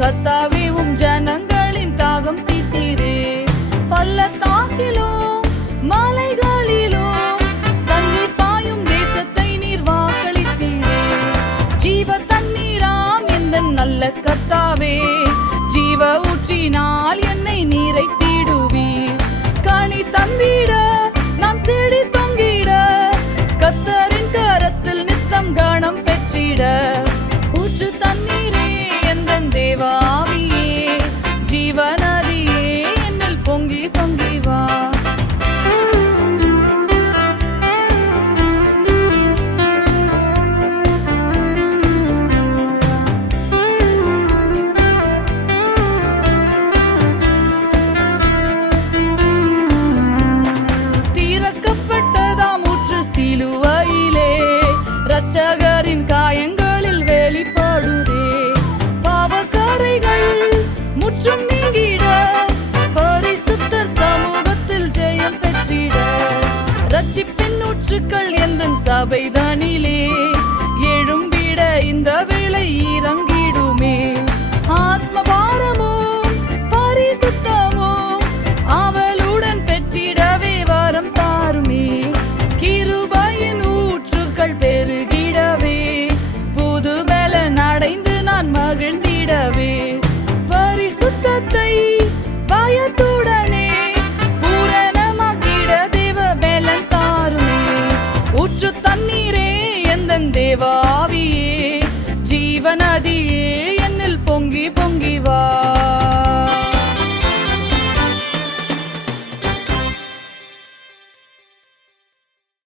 கர்த்தாவே உம் ஜனங்களின் தாகம் தீர்த்தீரே. பள்ளத்தாக்கிலும் மலைகளிலும் தண்ணீர் பாயும் தேசத்தை நீர் வாக்களித்தீரே. ஜீவ தண்ணீராம் எந்தன் நல்ல கர்த்தாவே, ஜீவ ஊற்றினால் என்னை நீரைத்திடுவீர். கனி தந்திட நான் செடி தொங்கிட, கர்த்தரின் கரத்தில் நித்தம் கணம் பெற்றிட. ஊற்று தண்ணீரே எந்தன் தேவ ஆவியே, ஜீவநதியே என்னில் பொங்கி பொங்கி வா. தீரக்கப்பட்டதாம் ஊற்று சிலுவையிலே, இரட்சகரின் காயங்களில் வெளிப்படுதே. பாவக்கரைகள் முற்றும் நீங்கிட, பரிசுத்தர் சமூகத்தில் ஜெயம் பெற்றிட. ரட்சிப்பின் ஊற்றுக்கள் எந்தன் சபைதனிலே, எழும்பிட இந்த வேளை இறங்கிடுமே. ஆத்ம பாரமும் பரிசுத்தமும் அவளுடன் பெற்றிடவே வரம் தாருமே. கிருபையின் ஊற்றுக்கள் பெருகிடவே, புது பலன் அடைந்து நான் மகிழ்ந்திடவே. பரிசுத்தத்தை பயத்துடனே பூரணமாக்கிட தேவ பலன் தாருமே. ஊற்று தண்ணீரே எந்தன் தேவ ஆவியே, ஜீவநதியே என்னில் பொங்கி பொங்கி வா.